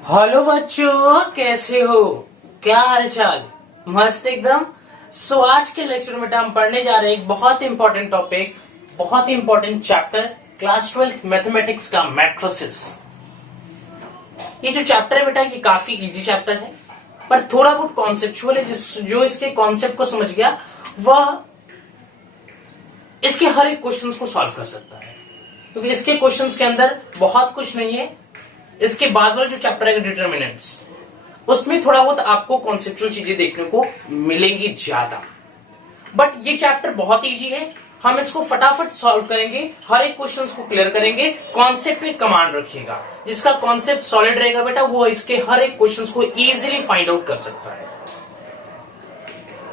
Hello बच्चों, कैसे हो? क्या हाल चाल? मस्त एकदम। आज के लेक्चर में हम पढ़ने जा रहे हैं एक बहुत इंपॉर्टेंट टॉपिक, बहुत important chapter, class 12th mathematics का मैट्रिसेस। ये जो चैप्टर है बेटा, ये काफी इजी चैप्टर है, पर थोड़ा बहुत कॉन्सेप्चुअल है। जो इसके कॉन्सेप्ट को समझ गया वह इसके हर एक क्वेश्चन को सॉल्व कर सकता है, क्योंकि इसके क्वेश्चंस के अंदर बहुत कुछ नहीं है। इसके बाद वाला जो चैप्टर है डिटर्मिनेंट्स, उसमें थोड़ा बहुत आपको कॉन्सेप्चुअल चीजें देखने को मिलेंगी ज्यादा, बट ये चैप्टर बहुत इजी है। हम इसको फटाफट सॉल्व करेंगे, हर एक क्वेश्चन को क्लियर करेंगे। कॉन्सेप्ट पे कमांड रखिएगा, जिसका कॉन्सेप्ट सॉलिड रहेगा बेटा, वो इसके हर एक क्वेश्चन को इजीली फाइंड आउट कर सकता है।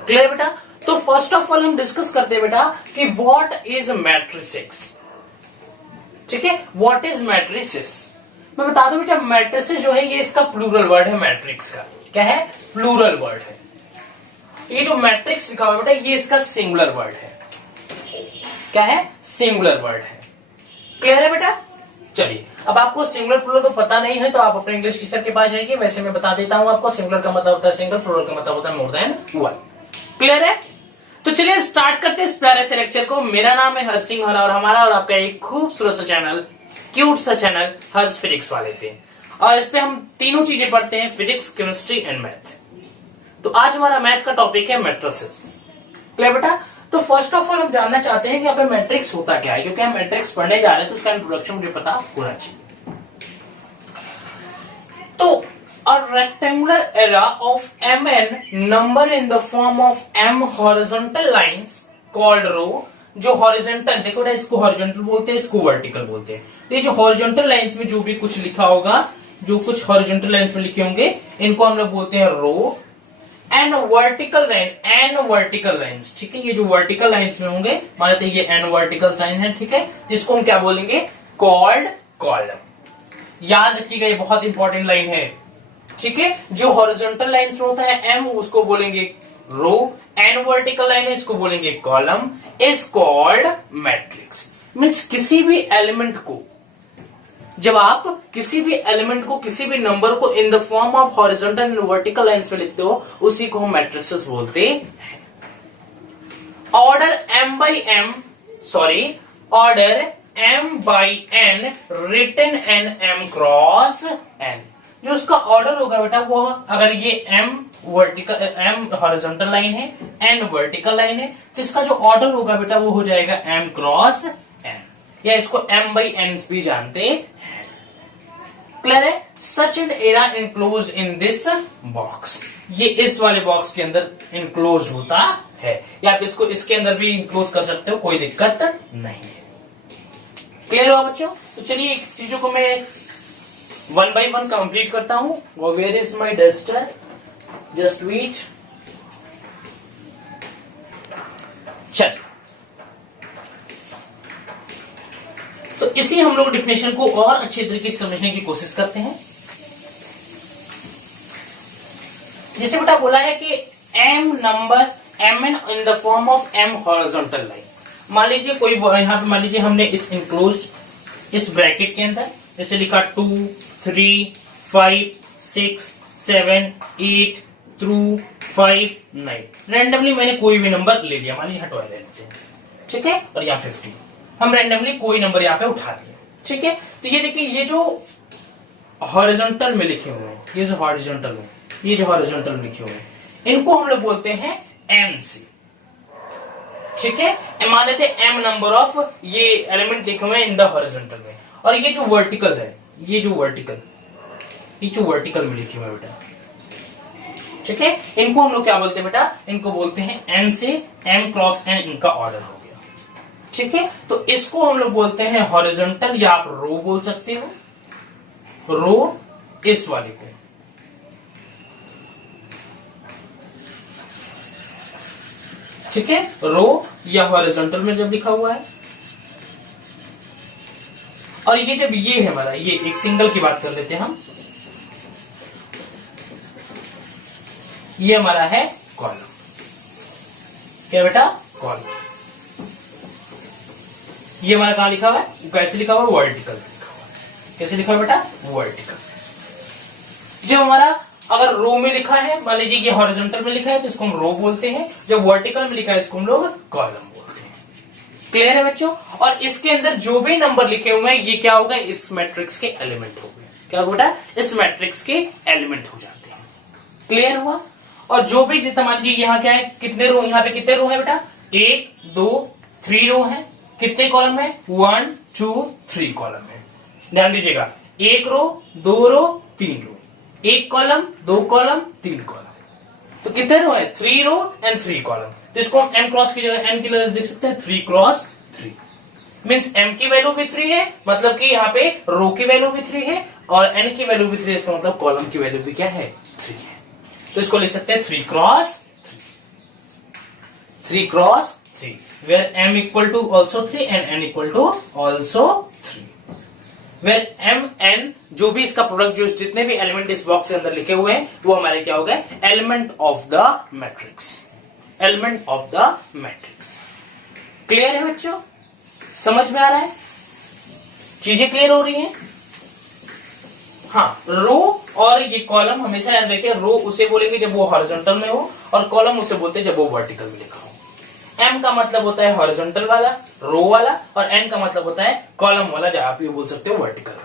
क्लियर बेटा? तो फर्स्ट ऑफ ऑल हम डिस्कस करते हैं बेटा कि व्हाट इज मैट्रिसेस। ठीक है, व्हाट इज मैट्रिसेस? मैं बता दूं बेटा, मैट्रिसेस जो है ये इसका प्लूरल वर्ड है। मैट्रिक्स का क्या है? प्लूरल वर्ड है। ये जो मैट्रिक्स लिखा हुआ है बेटा, ये इसका सिंगुलर वर्ड है। क्या है? सिंगुलर वर्ड है। क्लियर है बेटा? चलिए, अब आपको सिंगुलर प्लूरल तो पता नहीं है, तो आप अपने इंग्लिश टीचर के पास जाइए। वैसे मैं बता देता हूं आपको, सिंगुलर का मतलब होता है सिंगल, प्लूरल का मतलब होता है मोर देन वन। क्लियर है? तो चलिए स्टार्ट करते हैं इस प्यारे से लेक्चर को। मेरा नाम है हर्ष सिंह और हमारा और आपका एक खूबसूरत सा चैनल, क्यूट सा चैनल हर्ष फिजिक्स वाले थे, और इस पे हम तीनों चीजें पढ़ते हैं, फिजिक्स, केमिस्ट्री एंड मैथ। तो आज हमारा मैथ का टॉपिक है मैट्रिसेस। क्लियर बेटा? तो फर्स्ट ऑफ ऑल हम जानना चाहते हैं कि यहाँ पे मैट्रिक्स होता क्या है, क्योंकि हम मैट्रिक्स पढ़ने जा रहे हैं तो उसका इंट्रोडक्शन मुझे पता होना चाहिए। तो a rectangular array of mn number in the form of m horizontal lines called row। जो हॉरिजॉन्टल, देखो ना, इसको हॉरिजॉन्टल बोलते हैं, इसको वर्टिकल बोलते हैं। तो ये जो हॉरिजॉन्टल लाइंस में जो भी कुछ लिखा होगा, जो कुछ हॉरिजॉन्टल लाइंस में लिखे होंगे, इनको हम लोग बोलते हैं row. And vertical line, n vertical lines, ठीक है, ये जो वर्टिकल लाइंस में होंगे, मान लेते हैं ये एन वर्टिकल लाइन है, ठीक है, जिसको हम क्या बोलेंगे? Called column. याद रखिएगा, ये बहुत इंपॉर्टेंट लाइन है। ठीक है, जो हॉरिजॉन्टल लाइंस में होता है एम, उसको बोलेंगे रो। एन वर्टिकल लाइन है, इसको बोलेंगे column. Is called matrix. Means किसी भी एलिमेंट को, जब आप किसी भी एलिमेंट को, किसी भी नंबर को in the form of horizontal and vertical lines में लिखते हो, उसी को हम मैट्रिसेस बोलते हैं। Order m by m, sorry, order m by n written n m cross n। जो उसका ऑर्डर होगा बेटा, वो अगर ये m vertical, m horizontal line है, n वर्टिकल लाइन है, तो इसका जो ऑर्डर होगा बेटा वो हो जाएगा m क्रॉस n, या इसको m by n भी जानते हैं। क्लियर है? Such an era enclose in this box, ये इस वाले बॉक्स के अंदर इनक्लोज होता है, या आप इसको इसके अंदर भी इनक्लोज कर सकते हो, कोई दिक्कत नहीं है। क्लियर हुआ बच्चों? तो चलिए एक चीजों को मैं वन बाई वन कंप्लीट करता हूं। वो where is my duster, just wait. चल, तो इसी हम लोग डिफिनेशन को और अच्छे तरीके से समझने की कोशिश करते हैं। जैसे बेटा बोला है कि m number mn in the form of m horizontal line. मान लीजिए कोई, यहां पे मान लीजिए हमने इस इनक्लोज्ड, इस ब्रैकेट के अंदर जैसे लिखा 2 3 5 6 7 8 थ्रू 5 9, रैंडमली मैंने कोई भी नंबर ले लिया, मान लीजिए हटवा लेते हैं, ठीक है, और यहाँ 50, हम रैंडमली कोई नंबर यहाँ पे उठा लिया, ठीक है। तो ये देखिए, ये जो हॉरिजॉन्टल में लिखे हुए हैं, ये जो हॉरिजॉन्टल में, ये जो हॉरिजॉन्टल में लिखे हुए हैं, इनको हम लोग बोलते हैं एम सी, ठीक है। मान लेते हैं m नंबर ऑफ ये एलिमेंट लिखे हुए हैं इन द हॉरिजॉन्टल में, और ये जो वर्टिकल है, ये जो वर्टिकल में लिखे हुए बेटा, ठीक है, इनको हम लोग क्या बोलते हैं बेटा? इनको बोलते हैं n से m क्रॉस n, इनका ऑर्डर हो गया, ठीक है। तो इसको हम लोग बोलते हैं हॉरिजॉन्टल, या आप रो बोल सकते हो, रो इस वाले को, ठीक है, रो या हॉरिजॉन्टल में जब लिखा हुआ है। और ये जब ये है हमारा, ये एक सिंगल की बात कर लेते हैं हम, ये हमारा है कॉलम। क्या बेटा? कॉलम। ये हमारा कहां लिखा हुआ है? कैसे लिखा हुआ है? वर्टिकल लिखा हुआ है। कैसे लिखा हुआ है बेटा? वर्टिकल। जब हमारा अगर रो में लिखा है, मान लीजिए ये हॉरिजॉन्टल में लिखा है तो इसको हम रो बोलते हैं, जब वर्टिकल में लिखा है इसको हम लोग कॉलम बोलते हैं। क्लियर है बच्चों? और इसके अंदर जो भी नंबर लिखे हुए हैं ये क्या होगा, इस मैट्रिक्स के एलिमेंट हो गए। क्या होगा, इस मैट्रिक्स के एलिमेंट हो जाते हैं। क्लियर हुआ? और जो भी जितना मान लीजिए यहाँ क्या है, कितने रो, यहाँ पे कितने रो है बेटा, 1 2 3 रो है। कितने कॉलम है, 1 2 3 कॉलम है। ध्यान दीजिएगा, 1 रो 2 रो 3 रो, 1 कॉलम 2 कॉलम 3 कॉलम, तो कितने रो है, 3 रो एंड 3 कॉलम। तो इसको हम m क्रॉस की जगह n की जगह लिख सकते हैं 3 क्रॉस 3। मीन्स m की वैल्यू भी 3 है, मतलब कि यहाँ पे रो की वैल्यू भी 3 है, और n की वैल्यू भी 3 है, इसका मतलब कॉलम की वैल्यू भी क्या है, 3 है। तो इसको लिख सकते हैं 3 cross 3 cross 3, where m equal to also 3 and n equal to also 3, where m n जो भी इसका प्रोडक्ट, जो जितने भी एलिमेंट इस बॉक्स के अंदर लिखे हुए हैं वो हमारे क्या हो गए, element of the matrix, element of the matrix. Clear है बच्चों? समझ में आ रहा है? चीजें क्लियर हो रही हैं? हाँ, रो और ये कॉलम हमेशा याद रखिए, रो उसे बोलेंगे जब वो हॉरिजॉन्टल में हो, और कॉलम उसे बोलते हैं जब वो वर्टिकल में लिखा हो। M का मतलब होता है हॉरिजॉन्टल वाला, रो वाला, और N का मतलब होता है कॉलम वाला, जहां आप ये बोल सकते हो वर्टिकल वाला।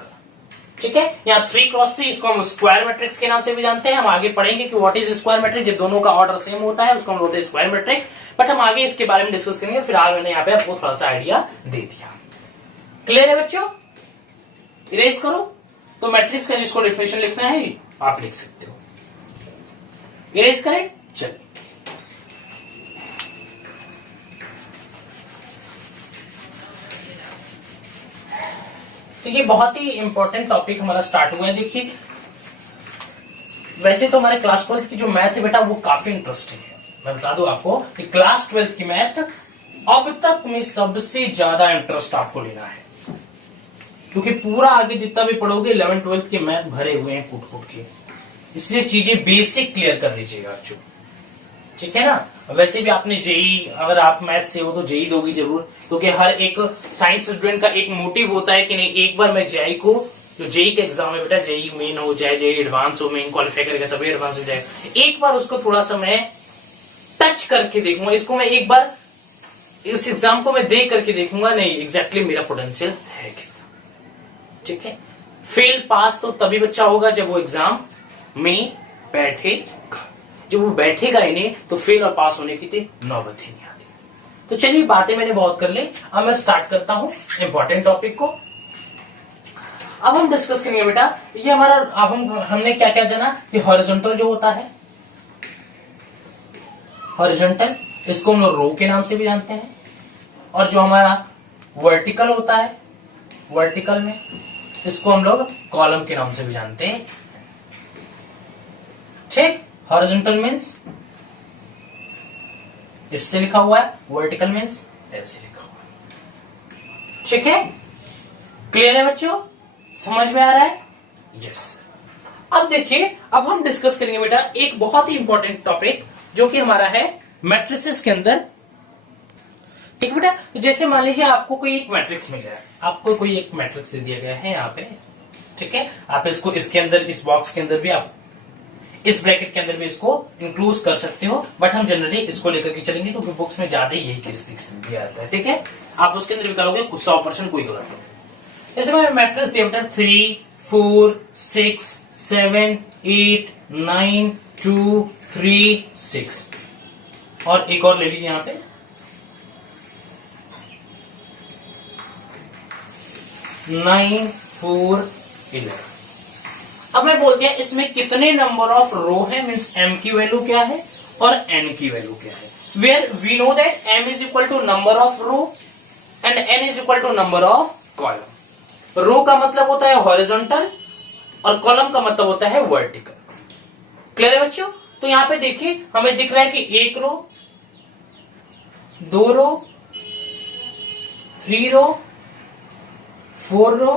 ठीक है, यहाँ 3 क्रॉस 3 इसको हम स्क्वायर मैट्रिक्स के नाम से भी जानते हैं। हम आगे पढ़ेंगे कि व्हाट इज स्क्वायर मैट्रिक्स, जब दोनों का ऑर्डर सेम होता है उसको हम बोलते हैं स्क्वायर मैट्रिक्स, बट हम आगे इसके बारे में डिस्कस करेंगे। फिलहाल मैंने यहाँ पे आपको थोड़ा सा आइडिया दे दिया। क्लियर है बच्चों? इरेज करो। तो मैट्रिक्स का जिसको डेफिनेशन लिखना है आप लिख सकते हो। इरेज करें, चलिए। तो ये बहुत ही इंपॉर्टेंट टॉपिक हमारा स्टार्ट हुआ है। देखिए, वैसे तो हमारे क्लास 12 की जो मैथ है बेटा वो काफी इंटरेस्टिंग है। मैं बता दूं आपको कि क्लास 12 की मैथ अब तक में सबसे ज्यादा इंटरेस्ट आपको लेना है, क्योंकि पूरा आगे जितना भी पढ़ोगे 11th 12th के मैथ भरे हुए हैं कूट कूट के, इसलिए चीजें बेसिक क्लियर कर लीजिएगा बच्चों। ठीक है ना? वैसे भी आपने जेई, अगर आप मैथ से हो तो जेई दोगी जरूर, क्योंकि हर एक साइंस स्टूडेंट का एक मोटिव होता है कि नहीं, एक बार मैं जेई को, जो जेई के एग्जाम है बेटा, जेई मेन हो चाहे जेई एडवांस हो, मेन क्वालिफाई करेगा तभी एडवांस हो जाएगा, एक बार उसको थोड़ा सा मैं टच करके देखूंगा, इसको मैं एक बार, इस एग्जाम को मैं देख करके देखूंगा, नहीं एग्जैक्टली मेरा पोटेंशियल है कितना। ठीक है, फेल पास तो तभी बच्चा होगा जब वो एग्जाम में बैठेगा। जब वो बैठेगा ही नहीं तो फेल और पास होने की नौबत ही नहीं आती। तो चलिए, बातें मैंने बहुत कर ली, अब मैं स्टार्ट करता हूं इंपॉर्टेंट टॉपिक को। अब हम डिस्कस करेंगे बेटा, ये हमारा, अब हमने क्या क्या जाना कि हॉरिजॉन्टल जो होता है, हॉरिजॉन्टल इसको हम लोग रो के नाम से भी जानते हैं, और जो हमारा वर्टिकल होता है, वर्टिकल में इसको हम लोग कॉलम के नाम से भी जानते हैं। ठीक, हॉरिजॉन्टल मीन्स इससे लिखा हुआ है, वर्टिकल मीन्स ऐसे लिखा हुआ है। ठीक है, क्लियर है बच्चों? समझ में आ रहा है? यस। अब देखिए, अब हम डिस्कस करेंगे बेटा एक बहुत ही इंपॉर्टेंट टॉपिक जो कि हमारा है मैट्रिसेस के अंदर। ठीक बेटा, तो जैसे मान लीजिए आपको कोई एक मैट्रिक्स मिल गया है, आपको कोई एक मैट्रिक्स दे दिया गया है यहाँ पे। ठीक है, आप इसको इसके अंदर, इस बॉक्स के अंदर भी, आप इस ब्रैकेट के अंदर भी इसको इंक्लूड कर सकते हो, बट हम जनरली इसको लेकर के चलेंगे क्योंकि बुक्स में ज्यादा यही केस दिया जाता है। ठीक है, आप उसके अंदर भी करोगे कुछ 100% कोई गलत नहीं। इसमें मैट्रिक्स दिया बेटा 3 4 6 7 8 9 2 3 6, और एक और ले लीजिए यहाँ पे 9 4 11। अब मैं बोलते हैं इसमें कितने नंबर ऑफ रो है, मीन्स m की वैल्यू क्या है और n की वैल्यू क्या है। Where we know that m is equal to number of row and n is equal to number of column. Row का मतलब होता है हॉरिजॉन्टल और कॉलम का मतलब होता है वर्टिकल। क्लियर है बच्चों? तो यहां पे देखिए, हमें दिख रहा है कि 1 रो 2 रो 3 रो 4 रो,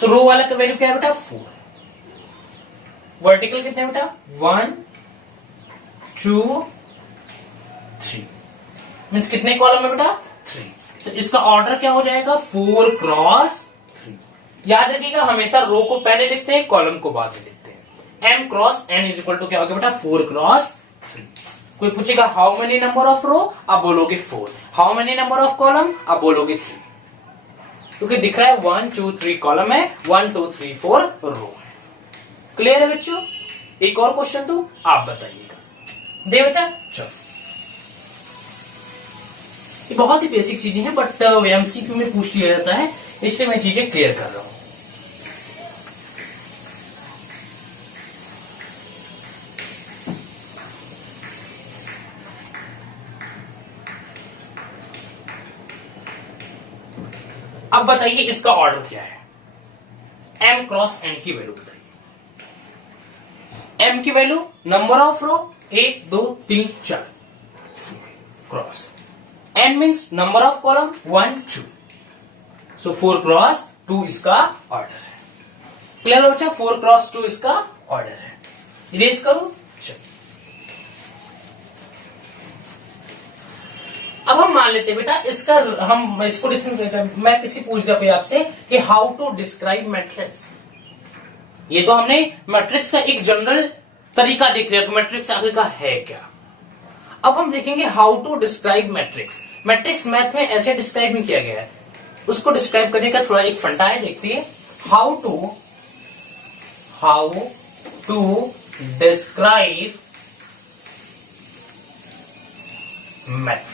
तो रो वाला का वैल्यू क्या है बेटा 4। वर्टिकल कितने बेटा 1 2 3, मीन्स कितने कॉलम है बेटा 3। तो इसका ऑर्डर क्या हो जाएगा 4 क्रॉस 3। याद रखिएगा, हमेशा रो को पहले लिखते हैं, कॉलम को बाद में लिखते हैं। m cross n is equal to क्या होगा बेटा 4 क्रॉस 3। कोई पूछेगा how many number of row, आप बोलोगे 4। How many number of column, आप बोलोगे 3, क्योंकि दिख रहा है 1 2 3 कॉलम है, 1 2 3 4 रो है। क्लियर है बच्चों? एक और क्वेश्चन तो आप बताइएगा। दे बेटा चलो, ये बहुत ही बेसिक चीजें हैं बट एमसीक्यू में पूछ लिया जाता है, इसलिए मैं चीजें क्लियर कर रहा हूं। अब बताइए इसका ऑर्डर क्या है, m क्रॉस n की वैल्यू बताइए। m की value number of row 1 2 3 4 cross, n means number of column 1 2, so 4 cross 2 इसका ऑर्डर है। क्लियर हो बच्चा? 4 क्रॉस 2 इसका ऑर्डर है। इरेज करूं? चलिए अब हम मान लेते हैं बेटा इसका, हम इसको मैं किसी पूछ दिया कोई आपसे कि हाउ टू डिस्क्राइब मैट्रिक्स। ये तो हमने मैट्रिक्स का एक जनरल तरीका देख लिया कि मैट्रिक्स आखिर का है क्या। अब हम देखेंगे how to describe matrix. Matrix math में ऐसे डिस्क्राइब नहीं किया गया है, उसको डिस्क्राइब करने का थोड़ा एक फंडा है, देखते हैं हाउ टू डिस्क्राइब मैट्रिक्स।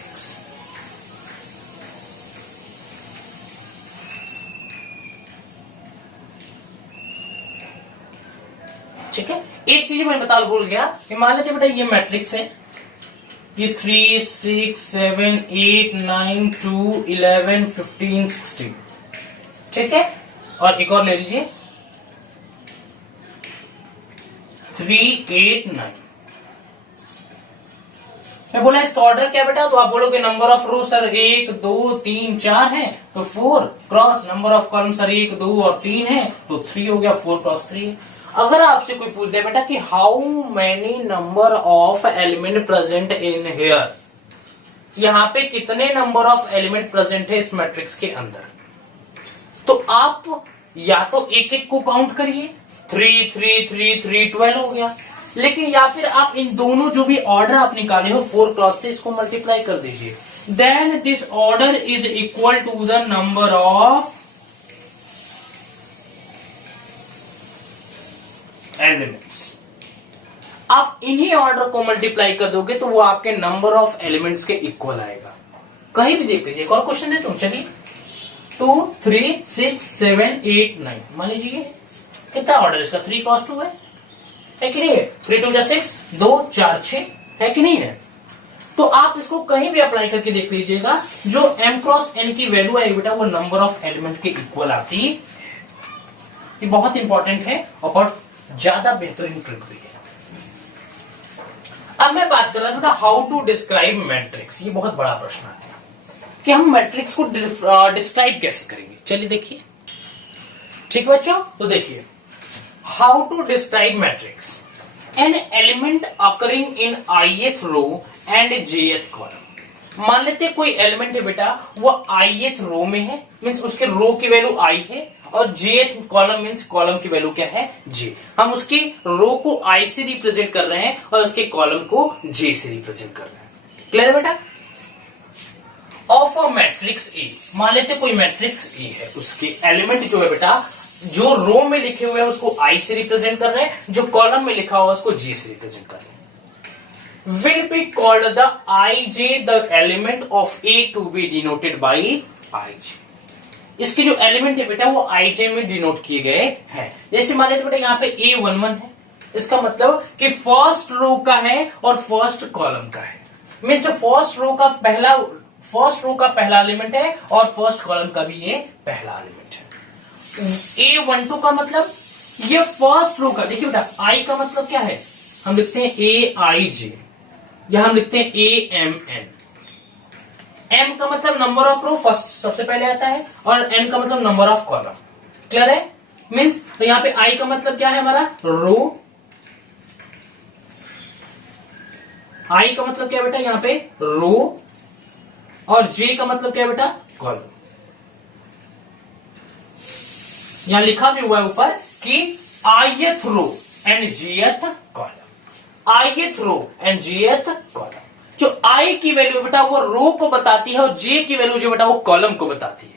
ठीक है, एक चीज मैं बता भूल गया, मान लीजिए बेटा ये मैट्रिक्स है, ये 3 6 7 8 9 2 11 15 16, ठीक है। और एक और ले लीजिए 3 8 9। मैं बोला इसका ऑर्डर क्या बेटा, तो आप बोलोगे नंबर ऑफ रो सर 1 2 3 4 है तो 4 cross, number of column sir 1 2 और 3 है तो 3 हो गया, 4 क्रॉस 3। अगर आपसे कोई पूछ दे बेटा कि how many number of element present in here, यहां पे कितने नंबर ऑफ एलिमेंट प्रेजेंट है इस मैट्रिक्स के अंदर, तो आप या तो एक एक को काउंट करिए, 3 3 3 3 12 हो गया, लेकिन या फिर आप इन दोनों जो भी ऑर्डर आप निकाले हो 4 क्रॉस से इसको मल्टीप्लाई कर दीजिए, then this order is equal to the number of elements. आप इन्हीं ऑर्डर को मल्टीप्लाई कर दोगे तो वो आपके नंबर ऑफ एलिमेंट्स के इक्वल आएगा। कहीं भी देख लीजिए, एक और क्वेश्चन देता हूं, चलिए 2 3 6 7 8 9, मान लीजिए कितना ऑर्डर इसका 3 क्रॉस 2 है कि नहीं है, 3 2 6 2 4 6 है कि नहीं है। तो आप इसको कहीं भी अप्लाई करके देख लीजिएगा, जो m क्रॉस n की वैल्यू है बेटा वो नंबर ऑफ एलिमेंट के इक्वल आती है। ये बहुत इंपॉर्टेंट है और बहुत ज्यादा बेहतरीन ट्रिक भी है। अब मैं बात कर रहा था हाउ टू डिस्क्राइब मैट्रिक्स। ये बहुत बड़ा प्रश्न आता है कि हम मैट्रिक्स को डिस्क्राइब कैसे करेंगे। चलिए देखिए, ठीक बच्चों, तो देखिए how to describe matrix, an element occurring in ith row and jth column. मान लेते हैं कोई एलिमेंट है बेटा वो ith रो में है, मीन्स उसके रो की वैल्यू i है, और jth कॉलम मीन्स कॉलम की वैल्यू क्या है j। हम उसकी रो को i से रिप्रेजेंट कर रहे हैं और उसके कॉलम को j से रिप्रेजेंट कर रहे हैं। क्लियर बेटा? ऑफ अ मैट्रिक्स ए, मान लेते कोई मैट्रिक्स ए है, उसके एलिमेंट जो है बेटा जो रो में लिखे हुए हैं उसको i से रिप्रेजेंट कर रहे हैं, जो कॉलम में लिखा हुआ उसको j से रिप्रेजेंट कर रहे हैं। will be called the ij, the element of a to be denoted by ij। इसके जो एलिमेंट है बेटा वो ij में डिनोट किए गए हैं। जैसे मान लेते बेटा यहाँ पे a11 है, इसका मतलब कि फर्स्ट रो का है और फर्स्ट कॉलम का है, मीन्स जो फर्स्ट रो का पहला एलिमेंट है और फर्स्ट कॉलम का भी ये पहला एलिमेंट है। a12 का मतलब ये फर्स्ट रो का, देखिए बेटा i का मतलब क्या है, हम लिखते हैं aij, या हम लिखते हैं amn। m का मतलब नंबर ऑफ रो फर्स्ट सबसे पहले आता है, और n का मतलब नंबर ऑफ कॉलम। क्लियर है? मीन्स तो यहाँ पे i का मतलब क्या है हमारा रो, i का मतलब क्या है बेटा यहाँ पे रो, और j का मतलब क्या है बेटा कॉलम। यहां लिखा भी हुआ है ऊपर कि ith row and jth column, ith row and jth column. जो आई की वैल्यू बेटा वो रो को बताती है और जे की वैल्यू जो बेटा वो कॉलम को बताती है।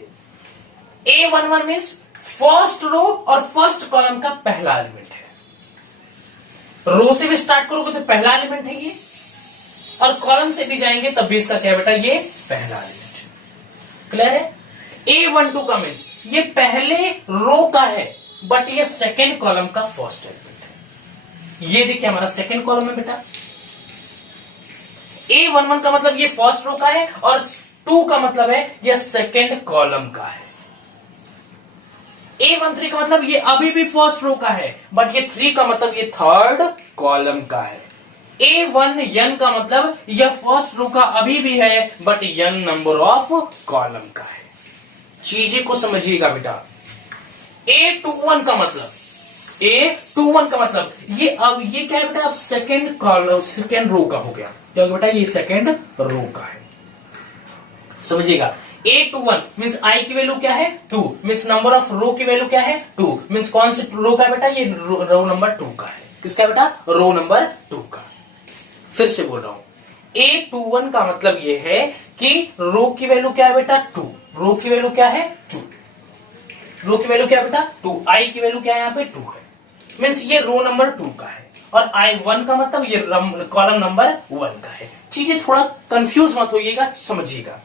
A11 मीन्स फर्स्ट रो और फर्स्ट कॉलम का पहला एलिमेंट है। रो से भी स्टार्ट करोगे तो पहला एलिमेंट है ये, और कॉलम से भी जाएंगे तब भी इसका क्या बेटा ये पहला एलिमेंट है। क्लियर है? A12 का मीन्स ये पहले रो का है बट ये सेकेंड कॉलम का फर्स्ट एलिमेंट है। ये देखिए हमारा सेकेंड कॉलम है बेटा। A11 का मतलब ये फर्स्ट रो का है और 2 का मतलब है ये सेकेंड कॉलम का है। A13 का मतलब ये अभी भी फर्स्ट रो का है बट ये 3 का मतलब ये थर्ड कॉलम का है। A1n का मतलब यह फर्स्ट रो का अभी भी है but n number of column का है। चीजें को समझिएगा बेटा। A21 का मतलब ये अब ये क्या है बेटा, अब सेकेंड कॉलम सेकेंड रो का हो गया। क्या बेटा ये सेकेंड रो का है, समझिएगा। A21 मीन्स आई की वैल्यू क्या है 2, मीन्स नंबर ऑफ रो की वैल्यू क्या है 2, मीन्स कौन से रो का है बेटा ये रो नंबर 2 का है। किसका बेटा? रो नंबर 2 का। फिर से बोल रहा हूं, A21 का मतलब ये है कि रो की वैल्यू क्या है बेटा 2, रो की वैल्यू क्या है 2, रो की वैल्यू क्या है बेटा 2, आई की वैल्यू क्या है यहाँ पे 2 है, मीन्स ये रो नंबर 2 का है। और I1 का मतलब ये कॉलम नंबर 1 का है। चीजें थोड़ा कंफ्यूज मत होइएगा, समझिएगा।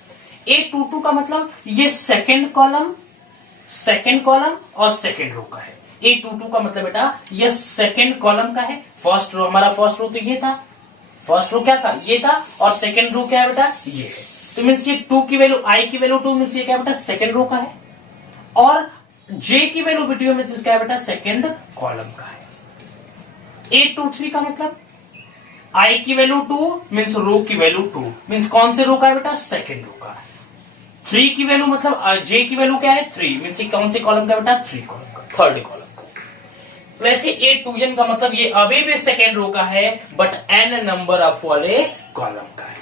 A22 का मतलब ये सेकेंड कॉलम और सेकेंड रो का है। A22 का मतलब बेटा ये सेकेंड कॉलम का है। फर्स्ट रो हमारा फर्स्ट रो तो ये था, फर्स्ट रो क्या था ये था, और सेकेंड रो क्या है बेटा ये है। तो मीन्स ये 2 की वैल्यू आई की वैल्यू 2 मीन्स ये क्या बेटा सेकेंड रो का है, और जे की वैल्यू बेटी मीन्स क्या है बेटा सेकेंड कॉलम का है। A23 का मतलब आई की वैल्यू 2 मीन्स रो की वैल्यू 2 मीन्स कौन से रो का है बेटा सेकेंड रो का है। 3 की वैल्यू मतलब जे की वैल्यू क्या है 3 मीन्स कौन से कॉलम का बेटा 3 कॉलम का, थर्ड कॉलम का। वैसे A2n का मतलब ये अभी भी सेकेंड रो का है बट n नंबर ऑफ वाले कॉलम का है।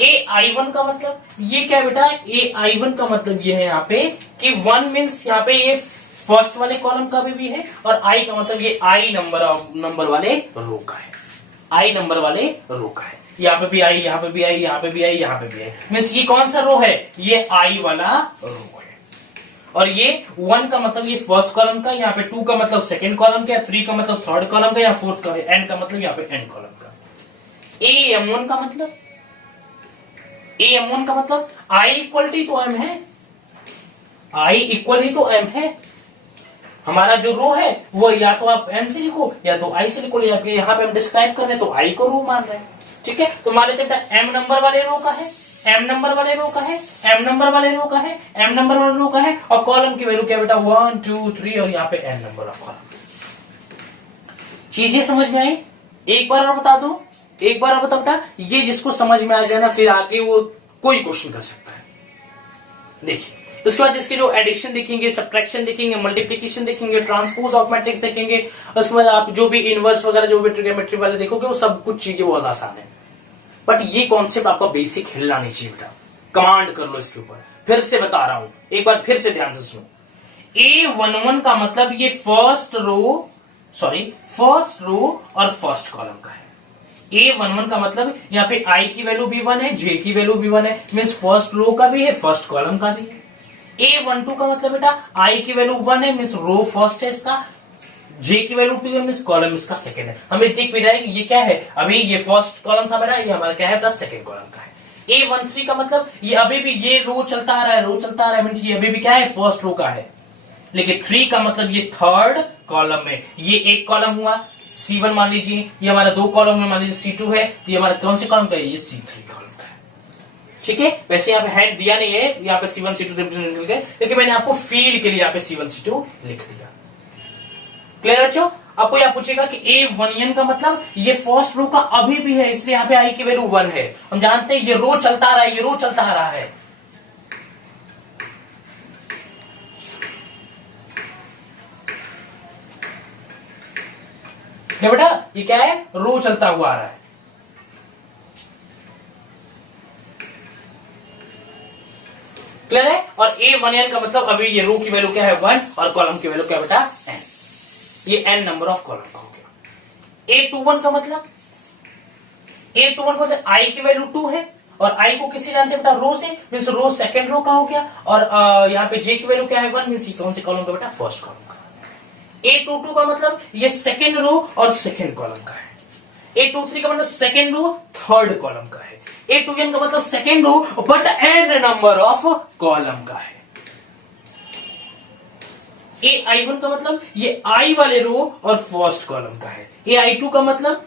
AI1 का मतलब ये क्या बेटा, AI1 का मतलब ये है यहाँ पे कि 1 मीन्स यहाँ पे ये फर्स्ट वाले कॉलम का भी है, और I का मतलब ये I नंबर वाले रो का है, I नंबर वाले रो का है। यहाँ पे भी I, यहाँ पे भी I, यहाँ पे भी I, यहाँ पे भी I, मीन्स ये कौन सा रो है ये I वाला रो है। और ये 1 का मतलब ये फर्स्ट कॉलम का, यहाँ पे 2 का मतलब सेकेंड कॉलम का, 3 का मतलब थर्ड कॉलम का, या 4 का n का मतलब यहाँ पे n कॉलम का। AM1 का मतलब I इक्वलिटी तो m है, I इक्वल ही तो m है। हमारा जो रो है वो या तो आप m से लिखो या तो I से लिखो, या यहाँ पे हम डिस्क्राइब कर रहे हैं तो I को रो मान रहे हैं। ठीक है, तो मान लेते हैं m नंबर वाले रो का है, m नंबर वाले रो का है, m नंबर वाले रो का है, m नंबर वाले रो का है, और कॉलम की वैल्यू क्या बेटा 1 2 3 और यहाँ पे n नंबर ऑफ कॉलम। चीजें समझ में आई? एक बार और बता दो, एक बार और बताओ बेटा, ये जिसको समझ में आ जाए ना फिर आगे वो कोई क्वेश्चन कर सकता है। देखिए उसके बाद इसके जो एडिशन देखेंगे, सब्ट्रैक्शन देखेंगे, मल्टीप्लिकेशन देखेंगे, ट्रांसपोज ऑफ मैट्रिक्स देखेंगे, उसके बाद आप जो भी इनवर्स वगैरह जो भी ट्रिग्नोमेट्री वाले देखोगे वो सब कुछ चीजें बहुत आसान है। बट ये कॉन्सेप्ट आपका बेसिक हिलना नहीं चाहिए बेटा, कमांड कर लो इसके ऊपर। फिर से बता रहा हूं, एक बार फिर से ध्यान से सुनो। A11 का मतलब ये फर्स्ट रो और फर्स्ट कॉलम का है। A11 का मतलब यहाँ पे I की वैल्यू भी 1 है, J की वैल्यू भी 1 है, मीन्स फर्स्ट रो का भी है फर्स्ट कॉलम का भी है। A12 का मतलब बेटा I की वैल्यू 1 है, मीन्स रो फर्स्ट है इसका, J की वैल्यू 2 है, मीन्स कॉलम इसका सेकंड है। हमें दिख भी रहा है कि ये क्या है, अभी ये फर्स्ट कॉलम था मेरा, ये हमारा क्या है प्लस सेकंड कॉलम का है। A13 का मतलब ये अभी भी ये रो चलता आ रहा है, मीन्स ये अभी भी क्या है फर्स्ट रो का है। लेकिन 3 का मतलब ये थर्ड कॉलम में, ये एक कॉलम हुआ C1 मान लीजिए, ये हमारा 2 कॉलम में मान लीजिए C2 है, तो ये हमारा कौन से कॉलम का है ये C3 कॉलम का है। ठीक है, वैसे यहाँ पे हेड दिया नहीं है, यहाँ पे C1 C2 निकल गए, लेकिन मैंने आपको फील के लिए यहाँ पे C1 C2 लिख दिया। क्लियर बच्चों? आपको यह पूछेगा कि A1n का मतलब ये फर्स्ट रो का अभी भी है, इसलिए यहाँ पे I की वैल्यू 1 है। हम जानते हैं ये रो चलता आ रहा है, ये रो चलता आ रहा है। क्या बेटा ये क्या है, रो चलता हुआ आ रहा है। क्लियर है? और A1n का मतलब अभी ये रो की वैल्यू क्या है 1 और कॉलम की वैल्यू क्या बेटा ये n नंबर ऑफ कॉलम का हो गया। A21 का मतलब, A21 मतलब i की वैल्यू 2 है और i को किसी जानते हैं बेटा, रो से, मींस रो सेकंड रो का हो गया, और यहाँ पे j की वैल्यू क्या है 1, मींस कौन से कॉलम का बेटा, फर्स्ट कॉलम का। A22 का मतलब ये सेकंड रो और सेकंड कॉलम का है। A23 का मतलब सेकंड रो थर्ड कॉलम का है। A21 का मतलब second row but n number of column का है। AI1 का मतलब ये i वाले रो और फर्स्ट कॉलम का है। AI2 का मतलब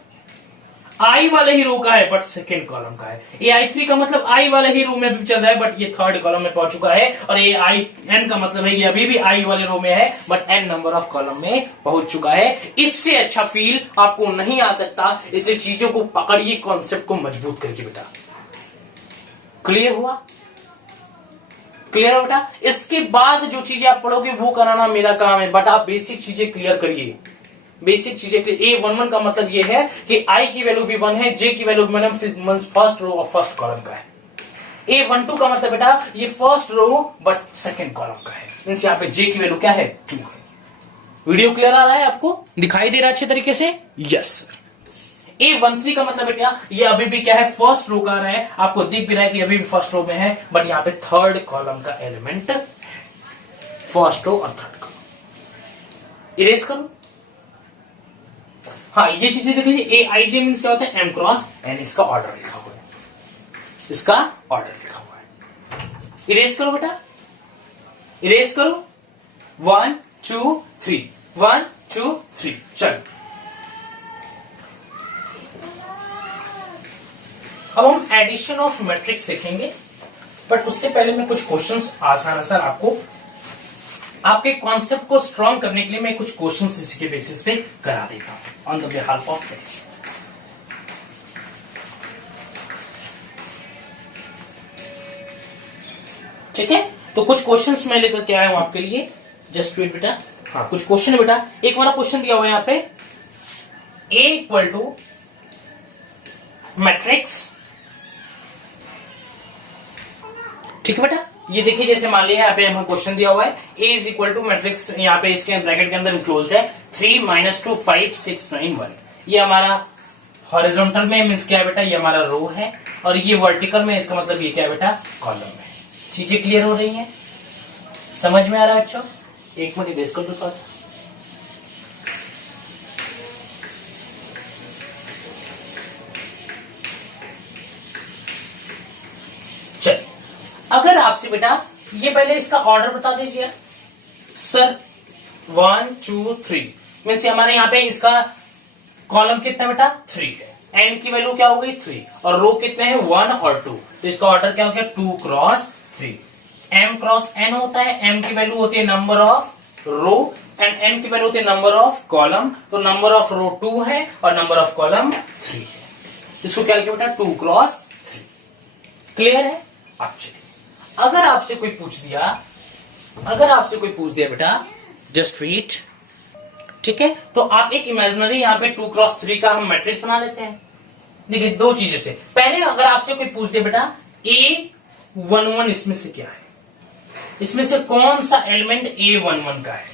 i वाले ही रो का है बट सेकंड कॉलम का है। AI3 का मतलब i वाले ही रो में भी चल रहा है बट ये थर्ड कॉलम में पहुंच चुका है। और AIN का मतलब है ये अभी भी i वाले रो में है but n number of column में पहुंच चुका है। इससे अच्छा फील आपको नहीं आ सकता। इसे चीजों को पकड़िए, कॉन्सेप्ट को मजबूत करके बेटा। क्लियर हुआ? क्लियर हो बेटा? इसके बाद जो चीजें आप पढ़ोगे वो कराना मेरा काम है, बट आप बेसिक चीजें क्लियर करिए। बेसिक चीजें क्लियर। A11 का मतलब ये है कि i की वैल्यू भी 1 है, j की वैल्यू भी 1 है, फर्स्ट रो और फर्स्ट कॉलम का है। A12 का मतलब बेटा ये first row but second column का है, मींस यहाँ पे j की वैल्यू क्या है, 2 है। वीडियो क्लियर आ रहा है आपको? दिखाई दे रहा है अच्छे तरीके से? Yes sir. A13 का मतलब बेटा ये अभी भी क्या है, फर्स्ट रो का रहा है, आपको दिख भी रहा है कि अभी भी फर्स्ट रो में है बट यहाँ पे थर्ड कॉलम का एलिमेंट, फर्स्ट रो और थर्ड कॉलम। इरेज करो। हाँ ये चीजें देख लीजिए। AIJ मींस क्या होता है, m क्रॉस n, इसका ऑर्डर लिखा हुआ है, इसका ऑर्डर लिखा हुआ है। इरेज करो बेटा, इरेज करो। 1 2 3, 1 2 3, चलो। अब हम एडिशन ऑफ मैट्रिक्स सीखेंगे, बट उससे पहले मैं कुछ क्वेश्चंस आसान आसान आपको, आपके कॉन्सेप्ट को स्ट्रॉन्ग करने के लिए मैं कुछ क्वेश्चंस इसके बेसिस पे करा देता हूं on the behalf of this. ठीक है, तो कुछ क्वेश्चंस मैं लेकर के आया हूं आपके लिए। जस्ट वेट बेटा। हाँ कुछ क्वेश्चन है बेटा। एक हमारा क्वेश्चन दिया हुआ है यहाँ पे, A इक्वल टू मैट्रिक्स। ठीक है बेटा, ये देखिए जैसे मान लिया यहाँ पे हमें क्वेश्चन दिया हुआ है A is equal to matrix, यहाँ पे इसके ब्रैकेट के अंदर इंक्लोज्ड है 3 -2 5 6 9 1। ये हमारा हॉरिजॉन्टल में मींस क्या है बेटा, ये हमारा रो है, और ये वर्टिकल में इसका मतलब ये क्या है बेटा, कॉलम है। चीजें क्लियर हो रही हैं? समझ में आ रहा है बच्चों? एक मिनट इरेज कर दो थोड़ा सा। चल, अगर आपसे बेटा ये पहले इसका ऑर्डर बता दीजिए सर। 1 2 3 मीन्स हमारे यहाँ पे इसका कॉलम कितना बेटा, 3 है। n की वैल्यू क्या हो गई, 3, और रो कितने हैं, 1 और 2। तो इसका ऑर्डर क्या हो गया, 2 क्रॉस 3। m क्रॉस n होता है, m की वैल्यू होती है number of row and n की वैल्यू होती है नंबर ऑफ कॉलम। तो नंबर ऑफ रो 2 है और नंबर ऑफ कॉलम 3 है। इसको क्या लिखा बेटा, 2 क्रॉस 3। क्लियर है? अच्छा, अगर आपसे कोई पूछ दिया, अगर आपसे कोई पूछ दिया बेटा, जस्ट वेट। ठीक है, तो आप एक इमेजिनरी यहाँ पे 2 क्रॉस 3 का हम मैट्रिक्स बना लेते हैं। देखिए दो चीजें से, पहले अगर आपसे कोई पूछ दे बेटा A11 इसमें से क्या है, इसमें से कौन सा एलिमेंट A11 का है।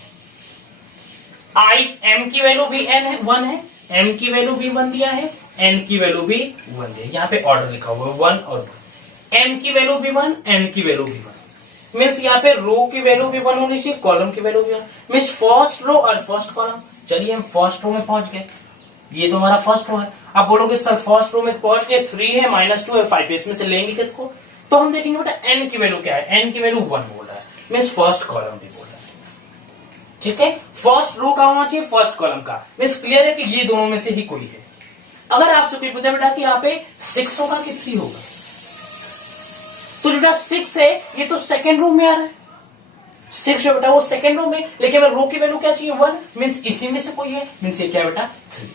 m की वैल्यू भी n है, 1 है, m की वैल्यू भी 1 दिया है, n की वैल्यू भी 1 दिया है। यहाँ पे ऑर्डर लिखा हुआ है 1 और 1। m की वैल्यू भी 1, n की वैल्यू भी 1, मीन्स यहाँ पे रो की वैल्यू भी 1 होनी चाहिए, कॉलम की वैल्यू भी 1, मीन्स फर्स्ट रो और फर्स्ट कॉलम। चलिए हम फर्स्ट रो में पहुंच गए, ये तो हमारा फर्स्ट रो है। आप बोलोगे सर फर्स्ट रो में पहुंच गए, 3 है, -2 है, 5 है, इसमें से लेंगे किसको? तो हम देखेंगे बेटा n की वैल्यू क्या है। n की वैल्यू 1 बोल रहा है, मीन्स फर्स्ट कॉलम भी बोल रहा है। ठीक है, फर्स्ट रो का होना चाहिए, फर्स्ट कॉलम का, मीन्स क्लियर है कि ये दोनों में से ही कोई है। अगर आपसे कोई पूछे बेटा कि यहाँ पे 6 होगा कि 3 होगा, तो बेटा 6 है, ये तो सेकेंड रो में आ रहा है। 6 है बेटा वो सेकेंड रो में, लेकिन रो की वैल्यू क्या चाहिए, 1, मीन्स इसी में से कोई है, मीन्स ये क्या है बेटा, 3।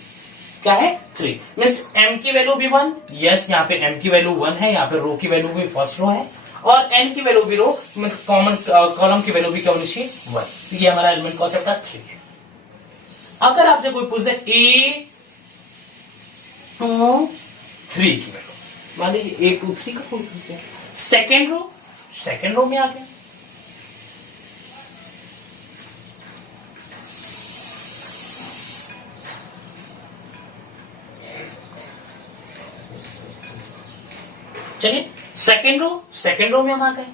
क्या है, 3, मीन्स m की वैल्यू भी 1, यस यहाँ पे m की वैल्यू 1 है, यहाँ पे रो की वैल्यू भी फर्स्ट रो है, और n की वैल्यू भी रो कॉमन कॉलम की वैल्यू भी क्या होनी चाहिए, 1। ये हमारा एलिमेंट कौन सा बेटा, 3 है। अगर आपसे कोई पूछ दे A23 की वैल्यू, मान लीजिए A23 का कोई पूछ दे, सेकेंड रो में आ गया। चलिए सेकेंड रो में हम आ गए।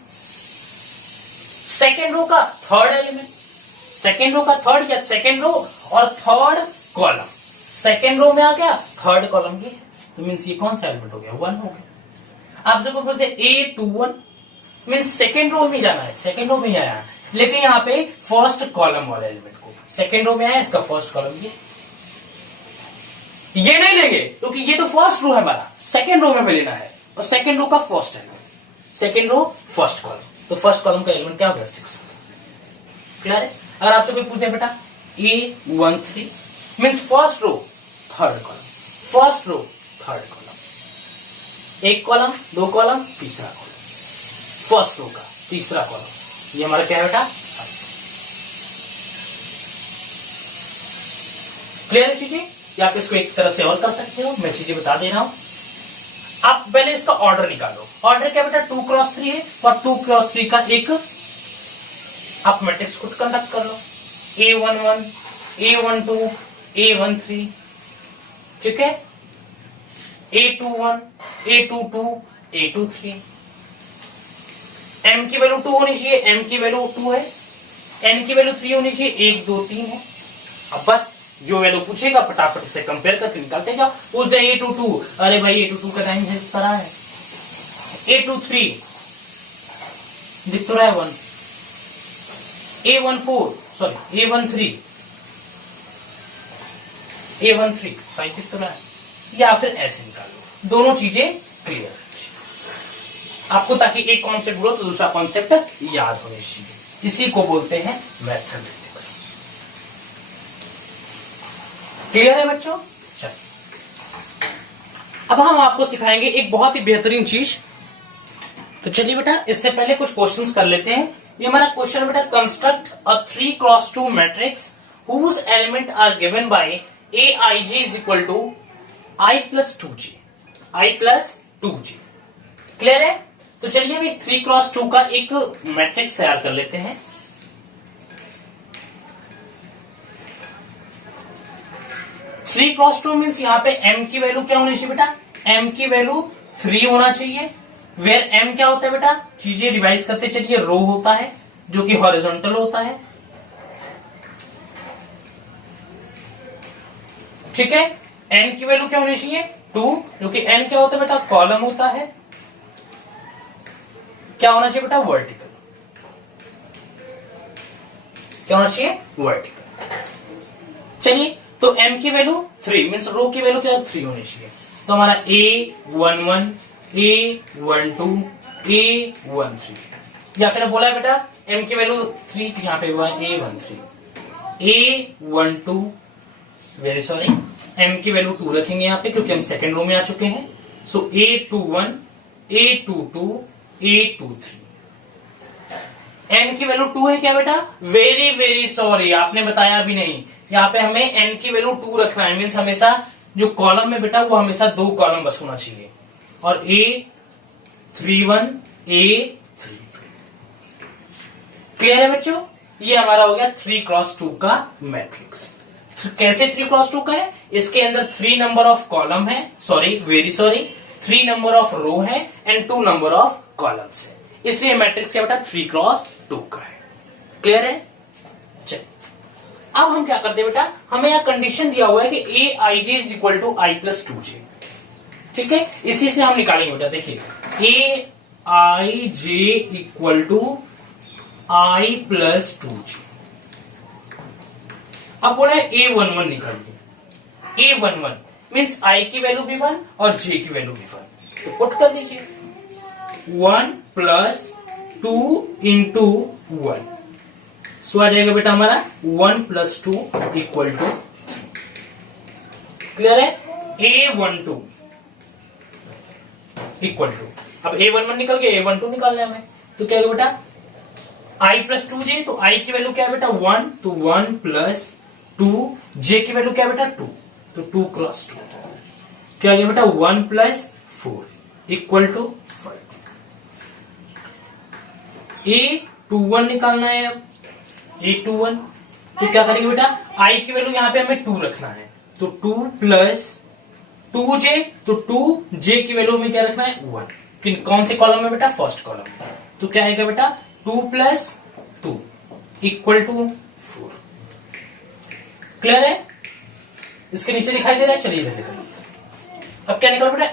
सेकेंड रो का थर्ड एलिमेंट, सेकेंड रो का थर्ड या सेकेंड रो और थर्ड कॉलम, सेकेंड रो में आ गया, थर्ड कॉलम ये, तो मीन्स ये कौन सा एलिमेंट हो गया, 1 हो गया। आप सबको पूछते A21 मीन्स सेकेंड रो में जाना है, सेकेंड रो में आया, लेकिन यहाँ पे फर्स्ट कॉलम वाले एलिमेंट को सेकेंड रो में आया, इसका फर्स्ट कॉलम ये नहीं लेंगे क्योंकि ये तो फर्स्ट रो है हमारा, सेकेंड रो में लेना है, और सेकेंड रो का first element, second row first column, तो फर्स्ट कॉलम का एलिमेंट क्या होगा 6। क्लियर है। अगर आपसे कोई पूछते बेटा A13 means first row third column, first row third column, एक कॉलम, दो कॉलम, तीसरा कॉलम, फर्स्ट रो का तीसरा कॉलम, ये हमारा क्या है बेटा। क्लियर है चीजें, या आप इसको एक तरह से और कर सकते हो, मैं चीजें बता दे रहा हूं। आप पहले इसका ऑर्डर निकालो, ऑर्डर क्या बेटा 2x3 है, और 2x3 का एक आप मैट्रिक्स खुद कंडक्ट कर लो, A11, A12, A13, ठीक है, A21, A22, A23, M की वैल्यू 2 होनी चाहिए, M की वैल्यू 2 है, N की वैल्यू 3 होनी चाहिए, 1 2 3 है। अब बस जो वैल्यू पूछेगा फटाफट से कंपेयर करके निकालते जाओ। पूछ दे A22, अरे भाई A22 का टाइम है तरह है, A23 दिख तो रहा है 1, A14 सॉरी A13 5 दिख तो रहा है, या फिर ऐसे निकालो, दोनों चीजें क्लियर आपको, ताकि एक कॉन्सेप्ट बोलो तो दूसरा कॉन्सेप्ट याद होने चाहिए, इसी को बोलते हैं मैथमेटिक्स। क्लियर है बच्चों। चलिए अब हम आपको सिखाएंगे एक बहुत ही बेहतरीन चीज, तो चलिए बेटा इससे पहले कुछ क्वेश्चंस कर लेते हैं। ये हमारा क्वेश्चन बेटा, construct a 3x2 matrix whose element are given by aij is equal to i plus 2j, i plus 2j। Clear है। तो चलिए हम एक 3x2 का एक मैट्रिक्स तैयार कर लेते हैं। 3x2 मीन्स यहाँ पे m की वैल्यू क्या होनी चाहिए बेटा, m की वैल्यू 3 होना चाहिए, वेयर m क्या होता है बेटा, चीजें रिवाइज करते चलिए, रो होता है जो कि हॉरिजॉन्टल होता है, ठीक है। n की वैल्यू क्या होनी चाहिए 2, क्योंकि n क्या होता है बेटा, कॉलम होता है, क्या होना चाहिए बेटा, वर्टिकल, क्या होना चाहिए वर्टिकल। चलिए तो m की वैल्यू 3 मीन्स रो की वैल्यू क्या 3 होनी चाहिए, तो हमारा A11, A12, A13, या फिर बोला बेटा m की वैल्यू 3, तो यहाँ पे हुआ A13, A12, very sorry m की वैल्यू 2 रखेंगे यहाँ पे क्योंकि हम सेकेंड रो में आ चुके हैं, सो A21, A22, A23, n की वैल्यू 2 है क्या बेटा, वेरी वेरी सॉरी आपने बताया भी नहीं, यहाँ पे हमें n की वैल्यू 2 रखना है, मीन्स हमेशा जो कॉलम में बेटा वो हमेशा 2 कॉलम बस होना चाहिए, और A31, A32। क्लियर है बच्चों, ये हमारा हो गया 3x2 का मैट्रिक्स। कैसे 3x2 का है, इसके अंदर 3 नंबर ऑफ कॉलम है, वेरी सॉरी 3 नंबर ऑफ रो है एंड 2 नंबर ऑफ कॉलम्स है, इसलिए मैट्रिक्स क्या बेटा 3x2 का है। क्लियर है। चलिए अब हम क्या करते हैं बेटा, हमें यहां कंडीशन दिया हुआ है कि aij is equal to i plus 2j, ठीक है, इसी से हम निकालेंगे बेटा, देखिए aij equal to i plus 2j। अब बोला है A11 निकालिए, A11 मीन्स i की वैल्यू भी 1 और j की वैल्यू भी 1, तो पुट कर दीजिए 1 प्लस 2 इंटू 1, सो आ जाएगा बेटा हमारा 1 प्लस 2 इक्वल टू। क्लियर है। A12 इक्वल टू, अब A11 निकल गया, A12 निकालना है हमें, तो क्या होगा बेटा i प्लस 2j, तो i की वैल्यू क्या है बेटा 1, तो 1 प्लस 2, j की वैल्यू क्या है बेटा 2, तो 2 क्रॉस 2, क्या आ गया बेटा 1 प्लस 4 इक्वल टू 5। A21 निकालना है, अब A21 तो क्या करेंगे बेटा, i की वैल्यू यहाँ पे हमें 2 रखना है, तो 2 प्लस 2j, तो 2j की वैल्यू में क्या रखना है 1, कौन से कॉलम में बेटा? फर्स्ट कॉलम में। तो क्या आएगा बेटा? 2 + 2 = 4। क्लियर है? इसके नीचे दिखाई दे रहा है, चलिए इधर देखो। अब क्या निकला बेटा?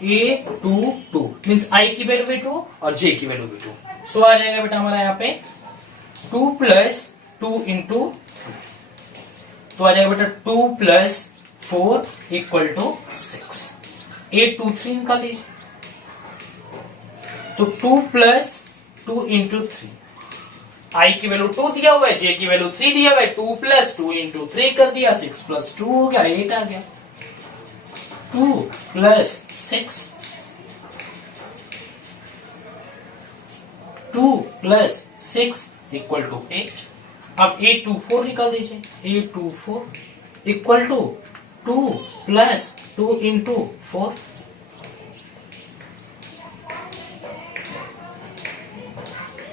A22 मीन्स I की वैल्यू भी 2 और J की वैल्यू भी 2। सो आ जाएगा बेटा हमारा यहाँ पे 2 + 2 × तो आ जाएगा बेटा 2 + 4 = 6। A23 निकाल लीजिए। तो 2 + 2 × 3, I की वैल्यू 2 दिया हुआ है, J की वैल्यू 3 दिया हुआ है, 2 + 2 × 3 कर दिया, 6 + 2 हो गया, 8 आ गया। 2 + 6 2 + 6 = 8। अब A24 निकाल दीजिए। A24 = 2 + 2 × 4।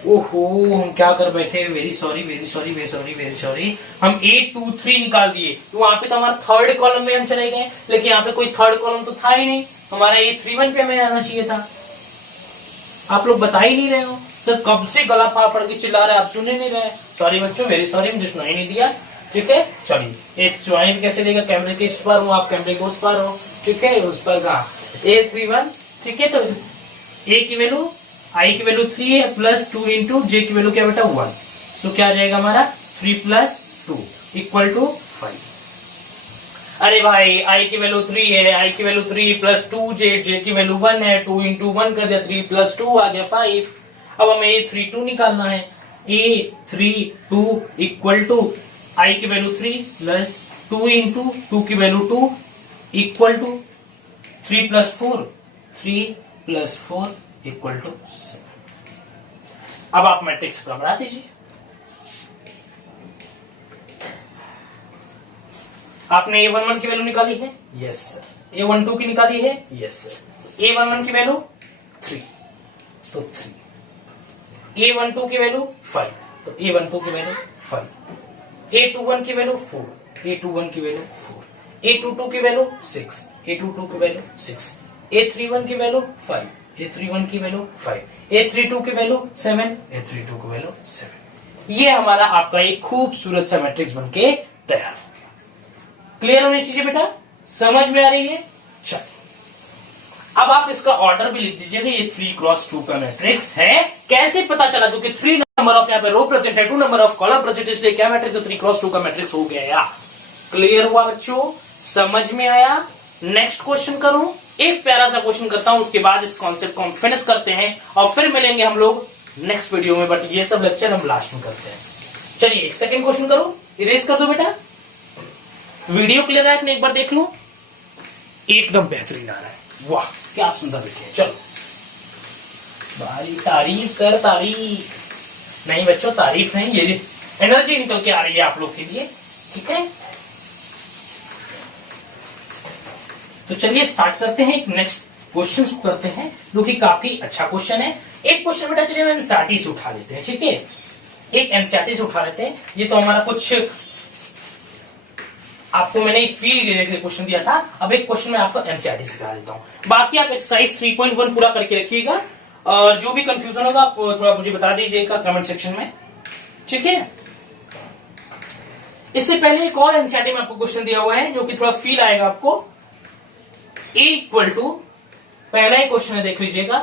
ओहो, हम क्या कर बैठे, very sorry very sorry very sorry very sorry. हम A23 निकाल दिए, तो वहां पे तो हमारा थर्ड कॉलम में हम चले गए, लेकिन यहाँ पे कोई थर्ड कॉलम तो था ही नहीं। हमारा A31 पे हमें आना चाहिए था। आप लोग बता ही नहीं रहे हो सर, कब से गला फाड़ पड़ के चिल्ला रहे, आप सुन ही नहीं रहे। सॉरी बच्चों, वेरी सॉरी, मुझे सुनाई नहीं दिया। ठीक है, चलिए। एक ज्वाइन कैसे देगा? कैमरे के इस पर हूँ, आप कैमरे के उस पर हो। ठीक है, उस पर का A31। ठीक है, तो A की वैल्यू, I की वैल्यू 3 है, + 2 × J की वैल्यू क्या बेटा? 1। सो क्या आ जाएगा हमारा? 3 + 2 = 5। अरे भाई, I की वैल्यू 3 है, I की वैल्यू 3 + 2 J की वैल्यू 1 है, 2 × 1 कर दिया, 3 + 2 आ गया 5। अब हमें A32 निकालना है। A32 = I की वैल्यू 3 + 2 × 2 की वैल्यू 2 = 3 + 4 3 + 4 = 7। अब आप मैट्रिक्स को बना दीजिए। आपने A11 की वैल्यू निकाली है? Yes sir. A12 की निकाली है? Yes sir. A11 की वैल्यू 3, तो 3। A12 की वैल्यू 5, तो A12 की वैल्यू 5। A21 की वैल्यू 4, A21 की वैल्यू 4। A22 की वैल्यू 6, A22 की वैल्यू 6। A31 की वैल्यू 5, A31 की वैल्यू 5। A32 की वैल्यू 7, A32 की वैल्यू 7। ये हमारा आपका एक खूबसूरत सा मैट्रिक्स बनके तैयार हो गया। क्लियर होनी चाहिए बेटा? समझ में आ रही है? चलिए, अब आप इसका ऑर्डर भी लिख दीजिएगा। ये 3x2 का मैट्रिक्स है। कैसे पता चला? क्योंकि 3 नंबर ऑफ यहाँ पे रो प्रेजेंट है, 2 नंबर ऑफ कॉलम प्रेजेंट, इसलिए क्या मैट्रिक्स? 3x2 का मैट्रिक्स हो गया। क्लियर हुआ बच्चों? समझ में आया? नेक्स्ट क्वेश्चन करूं? एक प्यारा सा क्वेश्चन करता हूं, उसके बाद इस कॉन्सेप्ट को हम फिनिश करते हैं और फिर मिलेंगे हम लोग नेक्स्ट वीडियो में। बट ये सब लेक्चर हम लास्ट में करते हैं। चलिए, एक सेकेंड क्वेश्चन करो, इरेज कर दो बेटा। वीडियो क्लियर है? एक बार देख लो, एकदम बेहतरीन आ रहा है। वाह, क्या सुंदर लिखे। चलो भाई, तारीफ कर, तारीफ नहीं बच्चों, तारीफ नहीं, ये एनर्जी निकल के आ रही है आप लोग के लिए। ठीक है, तो चलिए स्टार्ट करते हैं। एक नेक्स्ट क्वेश्चन करते हैं जो कि काफी अच्छा क्वेश्चन है। एक क्वेश्चन बेटा चलिए हम एनसीईआरटी से उठा लेते हैं। ठीक है, एक एनसीईआरटी से उठा लेते हैं। ये तो हमारा कुछ आपको मैंने एक फील लेने के लिए क्वेश्चन दिया था। अब एक क्वेश्चन मैं आपको एनसीईआरटी से करा देता हूं। बाकी आप एक्सरसाइज 3.1 पूरा करके रखिएगा और जो भी कंफ्यूजन होगा आप थोड़ा मुझे बता दीजिएगा कमेंट सेक्शन में। ठीक है, इससे पहले एक और एनसीईआरटी में आपको क्वेश्चन दिया हुआ है जो कि थोड़ा फील आएगा आपको। A = पहला ही क्वेश्चन है, देख लीजिएगा।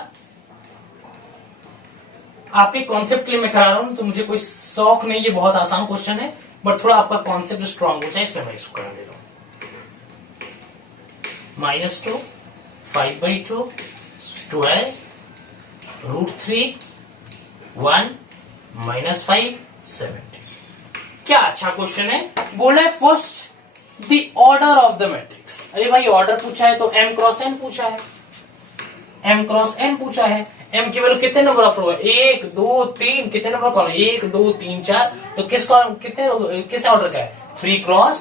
आपके कॉन्सेप्ट के लिए मैं करा रहा हूं, तो मुझे कोई शौक नहीं, ये बहुत आसान क्वेश्चन है, बट थोड़ा आपका कॉन्सेप्ट स्ट्रांग हो जाए इसलिए मैं इसको करा दे रहा हूं। -2 5/2 12 √3 1 -5 70। क्या अच्छा क्वेश्चन है। बोला है first the order of the matrix. अरे भाई, ऑर्डर पूछा है तो m × n पूछा है, m × n पूछा है। m की वैल्यू कितने नंबर ऑफ रो है? 1 2 3। कितने नंबर कॉलम? 1 2 3 4। तो किस कॉलम किस ऑर्डर का है? 3x4,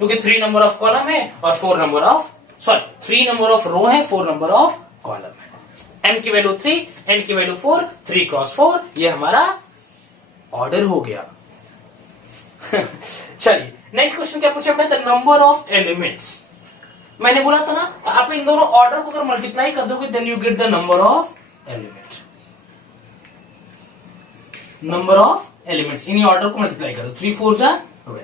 क्योंकि 3 नंबर ऑफ कॉलम है और 4 नंबर ऑफ 3 नंबर ऑफ रो है, 4 नंबर ऑफ कॉलम है। m की वैल्यू 3, n की वैल्यू 4, 3x4, ये हमारा ऑर्डर हो गया। चलिए, नेक्स्ट क्वेश्चन क्या पूछा हमने? द नंबर ऑफ एलिमेंट्स मैंने बोला था ना, आप इन दोनों ऑर्डर को अगर मल्टीप्लाई कर दोगे then you get the number of element. Number of elements in order को मल्टीप्लाई कर दो। 3 4 जा 12।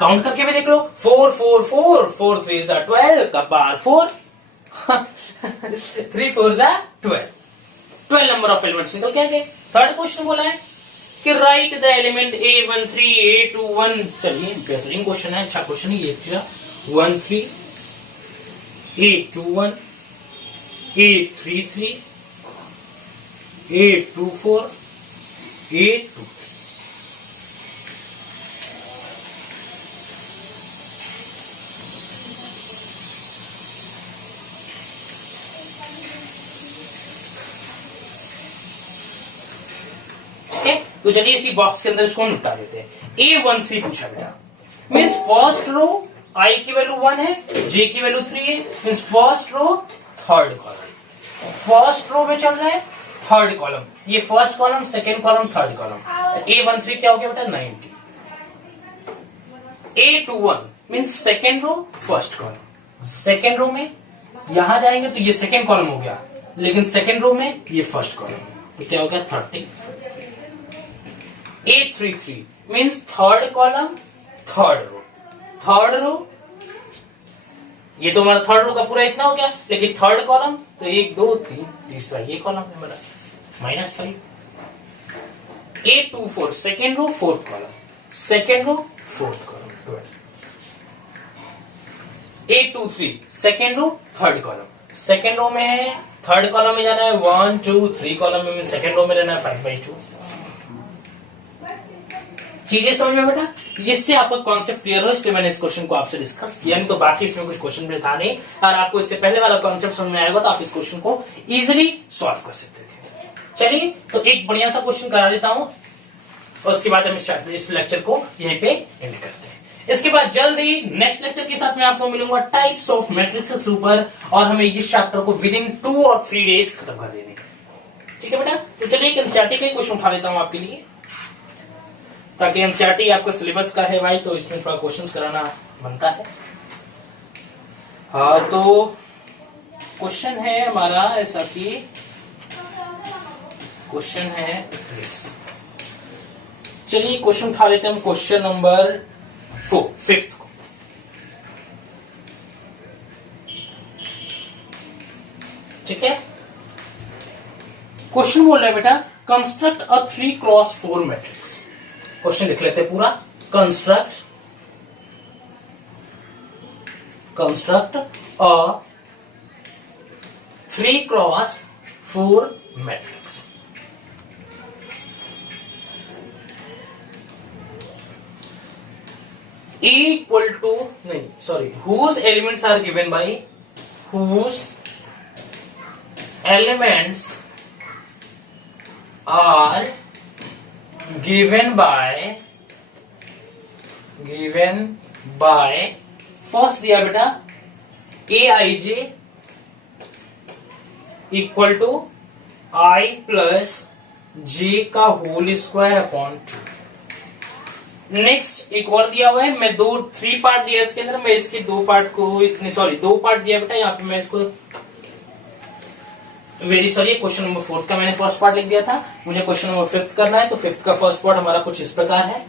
काउंट करके भी देख लो। 4 4 4 4 3 जा 12 का बार 4 3 4 जा 12। 12 नंबर ऑफ एलिमेंट्स निकल क्या गए। थर्ड क्वेश्चन बोला है कि right the element A13 A21। चलिए बेहतरीन क्वेश्चन है, अच्छा क्वेश्चन है ये। 13 A21 A33 A24 A23। तो चलिए इसी बॉक्स के अंदर इसको निपटा देते हैं। A13 पूछा बेटा, मीन्स फर्स्ट रो I की वैल्यू 1 है, J की वैल्यू 3 है, means first row third column. First row में चल रहा है थर्ड कॉलम, ये first column second column third column. A13 क्या हो गया बेटा 90। A21 means second row first column. Second row में यहां जाएंगे तो ये सेकेंड कॉलम हो गया, लेकिन सेकेंड रो में ये फर्स्ट कॉलम, तो क्या हो गया 30। A33 means third column third row. Third row ये तो हमारा थर्ड रो का पूरा इतना हो गया, लेकिन थर्ड कॉलम तो 1 2 3 तीसरा ये कॉलम है हमारा -5। A24 second row fourth column, second row fourth column 12। A23 second row third column, second row में थर्ड कॉलम में जाना है 1 2 3 कॉलम में सेकेंड रो में रहना है 5/2। चीजें समझ में बेटा, जिससे आपका कॉन्सेप्ट क्लियर हो, इसलिए मैंने इस क्वेश्चन को आपसे डिस्कस किया। नहीं तो बाकी इसमें कुछ क्वेश्चन भी था नहीं, और आपको इससे पहले वाला कॉन्सेप्ट समझ में आएगा तो आप इस क्वेश्चन को इजीली सॉल्व कर सकते थे। चलिए तो एक बढ़िया सा क्वेश्चन करा देता हूं और उसके बाद हम इस लेक्चर को यहीं पे एंड करते हैं। इसके बाद जल्द ही नेक्स्ट लेक्चर के साथ मैं आपको मिलूंगा टाइप्स ऑफ मैट्रिक्स के ऊपर, और हमें इस चैप्टर को विद इन 2 और 3 डेज खत्म कर देने। ठीक है बेटा, तो चलिए एक एनसीईआरटी का क्वेश्चन उठा लेता हूं आपके लिए, ताकि एनसीईआरटी आपका सिलेबस का है भाई, तो इसमें थोड़ा क्वेश्चंस कराना बनता है। हाँ तो क्वेश्चन है हमारा ऐसा कि क्वेश्चन है रेस। चलिए क्वेश्चन उठा लेते हैं हम, क्वेश्चन नंबर 5th को। ठीक है, क्वेश्चन बोल रहा है बेटा कंस्ट्रक्ट अ 3x4 मैट्रिक्स। क्वेश्चन लिख लेते हैं पूरा। Construct a 3x4 matrix. equal to whose elements are given by whose elements are given by first दिया बेटा aij equal to I plus j का होल स्क्वायर अपॉन 2। नेक्स्ट एक और दिया हुआ है, मैं 3 पार्ट दिया इसके अंदर, मैं इसके 2 पार्ट को 2 पार्ट दिया बेटा यहाँ पे, मैं इसको वेरी सॉरी, क्वेश्चन नंबर 4 का मैंने फर्स्ट पार्ट लिख दिया था, मुझे क्वेश्चन नंबर 5th करना है। तो 5th का फर्स्ट पार्ट हमारा कुछ इस प्रकार है,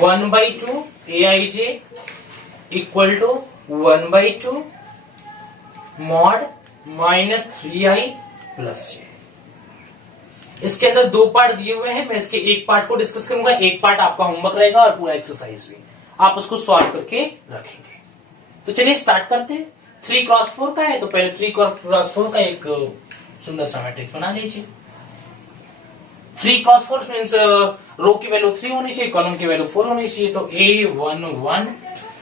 1/2 aij equal to 1/2 mod -3i plus j। इसके अंदर 2 पार्ट दिए हुए हैं, मैं इसके एक पार्ट को डिस्कस करूंगा, एक पार्ट आपका होमवर्क रहेगा और पूरा एक्सरसाइज भी आप उसको सॉल्व करके रखेंगे। तो चलिए स्टार्ट करते हैं। 3x4 का है तो पहले 3x4 का एक सुंदर सा मैट्रिक्स बना लीजिए। 3x4 मीन्स रो की वैल्यू 3 होनी चाहिए, कॉलम की वैल्यू 4 होनी चाहिए। तो A11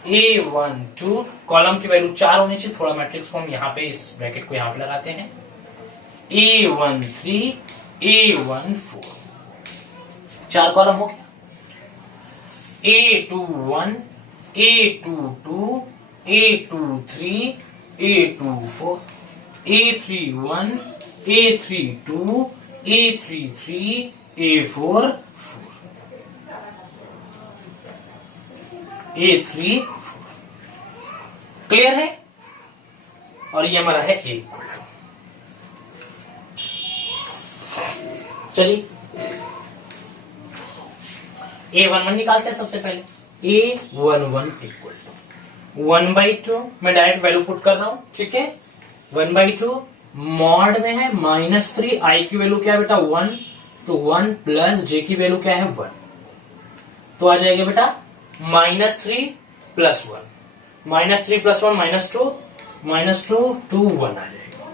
A12 कॉलम की वैल्यू 4 होनी चाहिए। थोड़ा मैट्रिक्स को हम यहाँ पे इस ब्रैकेट को यहाँ पे लगाते हैं। A13 A14 4 कॉलम हो गया। A21 A22 A23 A24 A31 A32 A33 A44 A3 clear है। और ये हमारा है A। चलिए A11 निकालते हैं सबसे पहले। A11 इक्वल टू 1/2, मैं डायरेक्ट वैल्यू पुट कर रहा हूं, ठीक है। 1/2 मॉड में है -3, आई की वैल्यू क्या है बेटा 1, तो 1 प्लस जे की वैल्यू क्या है 1, तो आ जाएगा बेटा -3 + 1, -3 + 1 -2, -2 1 आ जाएगा।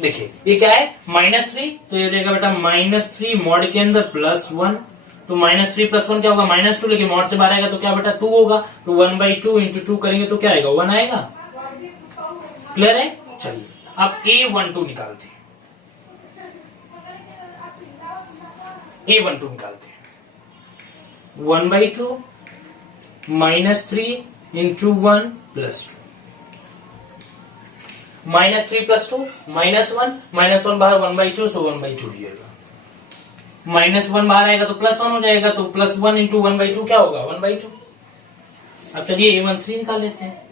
देखिए ये क्या है -3, तो ये रहेगा बेटा -3 मॉड के अंदर +1, तो -3 + 1 क्या होगा -2, लेकिन मॉड से बाहर आएगा तो क्या बेटा 2 होगा, तो 1/2 × 2 करेंगे तो क्या आएगा 1 आएगा। क्लियर है। चलिए अब A12 निकालते हैं। A12 निकालते हैं। 1/2 -3 × 1 + 2, -3 + 2 -1, -1 बाहर 1/2, सो 1/2 लिएगा, -1 बाहर आएगा तो +1 हो जाएगा, तो +1 × 1/2 क्या होगा 1/2। अब चलिए A13 निकाल लेते हैं।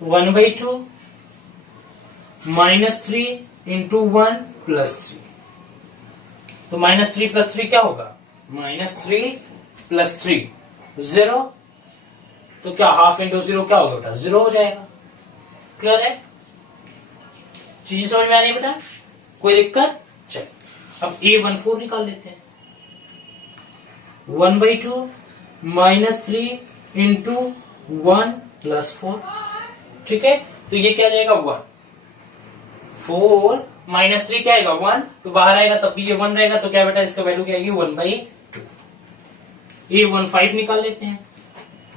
1/2 -3 × 1 + 3, तो -3 + 3 क्या होगा -3 + 3 0, तो क्या ½ × 0 क्या होगा बेटा 0 हो जाएगा। क्लियर है। चीजें समझ में आ रही है बेटा, कोई दिक्कत। चलिए अब A14 निकाल लेते हैं। 1/2 -3 × 1 + 4, ठीक है, तो ये क्या जाएगा 1, 4 -3 क्या आएगा 1, तो बाहर आएगा तब भी ये 1 रहेगा, तो क्या बेटा इसका वैल्यू क्या आएगी 1/2। A15 निकाल लेते हैं,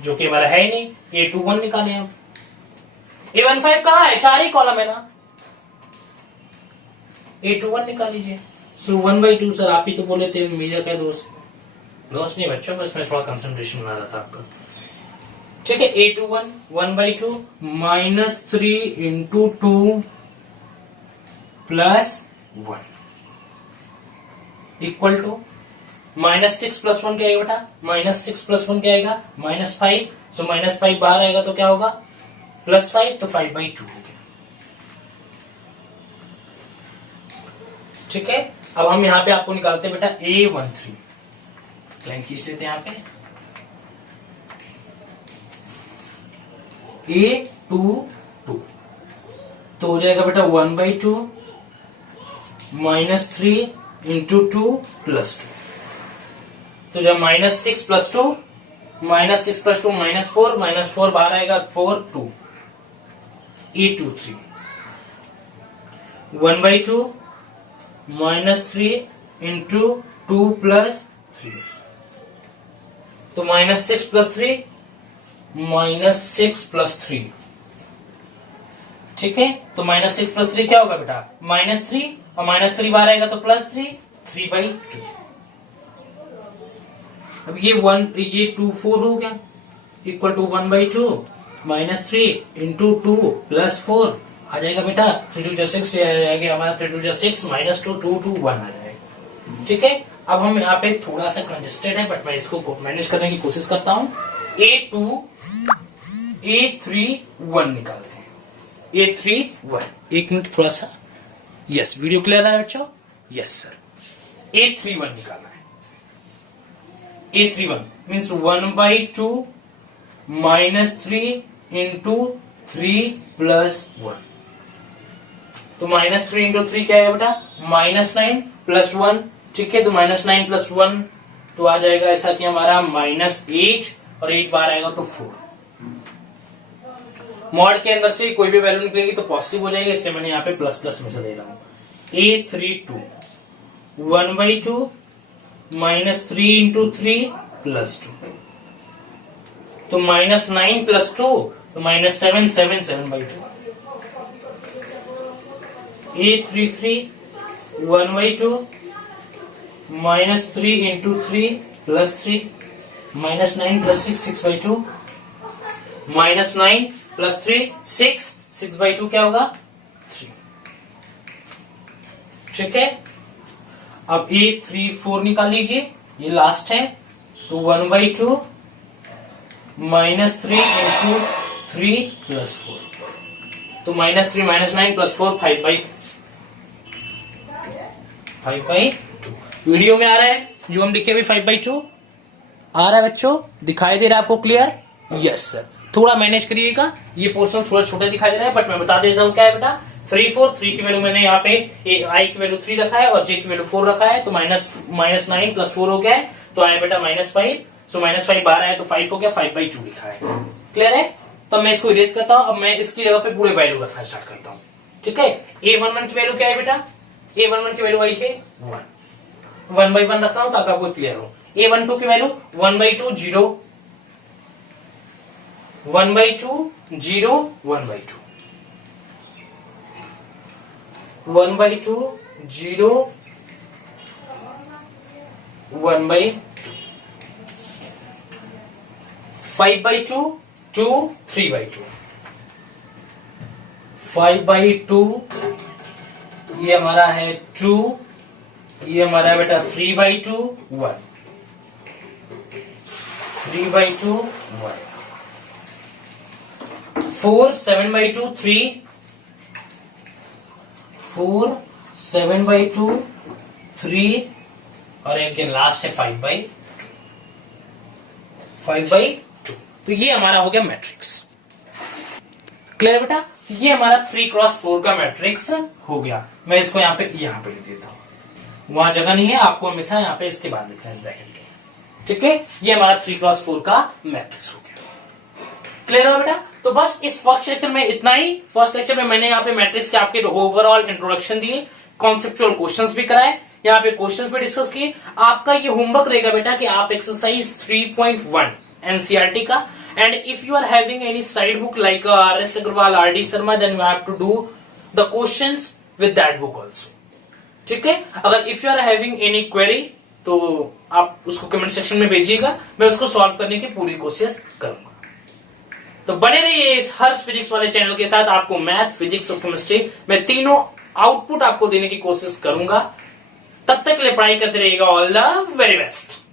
जो कि हमारा है ही नहीं। A21 निकाले हम। A15 कहाँ है, 4 ही कॉलम है ना। A21 निकाल लीजिए। सो 1/2 सर आप ही तो बोले थे, मेरा क्या दोस्त नहीं बच्चों, बस मैं थोड़ा कंसंट्रेशन बना रहा था आपका। ठीक है A21 1/2 -3 × 2 + 1 इक्वल टू -6 + 1 क्या आएगा बेटा -6 + 1 क्या आएगा -5, सो -5 बाहर आएगा तो क्या होगा +5, तो 5/2 हो गया। ठीक है, अब हम यहां पे आपको निकालते हैं बेटा A13, लाइन खींच लेते हैं यहां पे। A22 तो हो जाएगा बेटा 1/2 -3 × 2 + 2, तो जब -6 + 2 -6 + 2 -4 -4 बाहर आएगा 4 2 A23 1/2 -3 × 2 + 3, तो -6 + 3 -6 + 3, ठीक है, तो -6 + 3 क्या होगा बेटा -3, और -3 बाहर आएगा तो +3 3/2। अब ये 4 हो गया इक्वल टू 1/2 -3 × 2 + 4 आ जाएगा बेटा 3 2 6 हमारा 3 2 6 -2 2 2 1 आ जाएगा। ठीक है, अब हम यहाँ पे थोड़ा सा कंजेस्टेड है बट मैं इसको मैनेज करने की कोशिश करता हूँ। A31 निकालते हैं। A31 एक मिनट थोड़ा सा, यस वीडियो क्लियर है बच्चों, यस सर। A31 निकालना है। A31 मीन्स 1/2 -3 × 3 + 1, तो -3 × 3 क्या है बेटा -9 + 1, ठीक है, तो -9 + 1 तो आ जाएगा ऐसा कि हमारा -8 और 8 बाहर आएगा तो 4। मॉड के अंदर से कोई भी वैल्यू निकलेगी तो पॉजिटिव हो जाएगी, इसलिए मैंने यहाँ पे प्लस में से ले रहा हूं। A32 1/2 -3 × 3 + 2, तो -9 + 2 तो -7 7 7/2। A33 1/2 -3 × 3 + 3, -9 + 6 6/2, -9 + 3 6 6/2 क्या होगा 3। ठीक है, अब A34 निकाल लीजिए, ये लास्ट है, तो 1/2 -3 इंटू 3 प्लस 4, तो -3 -9 प्लस 4 5/2। वीडियो में आ रहा है जो हम लिखे हुए 5/2 आ रहा है बच्चों, दिखाई दे रहा है आपको क्लियर? Yes sir. थोड़ा मैनेज करिएगा, ये पोर्शन थोड़ा छोटा दिखाई दे रहा है बट मैं बता देता हूँ क्या है बेटा। 3 4 3 की वैल्यू मैंने यहाँ पे आई की वैल्यू 3 रखा है और जे की वैल्यू 4 रखा है, तो -9 प्लस 4 हो गया है, तो आया बेटा -5। सो -5 12 है तो 5 हो गया, 5/2 लिखा है। क्लियर है? तो मैं इसको इरेज करता हूँ। अब मैं इसकी जगह पे पूरे वैल्यू रखना स्टार्ट करता हूँ। ठीक है, a11 की वैल्यू क्या है बेटा? a11 की वैल्यू आई है 1/1 रख रहा हूं ताकि आपको क्लियर हो। a12 की वैल्यू 1/2 0 1/2 0 1/2 1/2 0 1/2 5/2 2 3/2 5/2 ये हमारा है 2, ये हमारा है बेटा 3/2 1 3/2 1 4 7/2 3 4 7/2 3 और एक लास्ट है 5/2। तो ये हमारा हो गया मैट्रिक्स। क्लियर बेटा? ये हमारा 3x4 का मैट्रिक्स हो गया। मैं इसको यहाँ पे लिख देता हूं, वहां जगह नहीं है, आपको हमेशा यहाँ पे इसके बाद लिखना है इस ब्रैकेट के। ठीक है, ये हमारा 3x4 का मैट्रिक्स हो गया। क्लियर है बेटा? तो बस इस फर्स्ट लेक्चर में इतना ही। फर्स्ट लेक्चर में मैंने यहाँ पे मैट्रिक्स के आपके ओवरऑल इंट्रोडक्शन दिए, कॉन्सेप्चुअल क्वेश्चंस भी कराए, यहाँ पे क्वेश्चंस भी डिस्कस किए। आपका ये होमवर्क रहेगा बेटा कि आप एक्सरसाइज 3.1 एनसीईआरटी का, and if you are having any side book like R.S. Agarwal, R.D. Sharma, then you have to do the questions with that book also. ठीक है? अगर if you are having any query तो आप उसको comment section में भेजिएगा, मैं उसको सॉल्व करने की पूरी कोशिश करूंगा। तो बने रहिए इस हर्ष फिजिक्स वाले चैनल के साथ। आपको मैथ, फिजिक्स और केमिस्ट्री मैं तीनों आउटपुट आपको देने की कोशिश करूंगा। तब तक के लिए पढ़ाई करते रहिएगा। All the very best.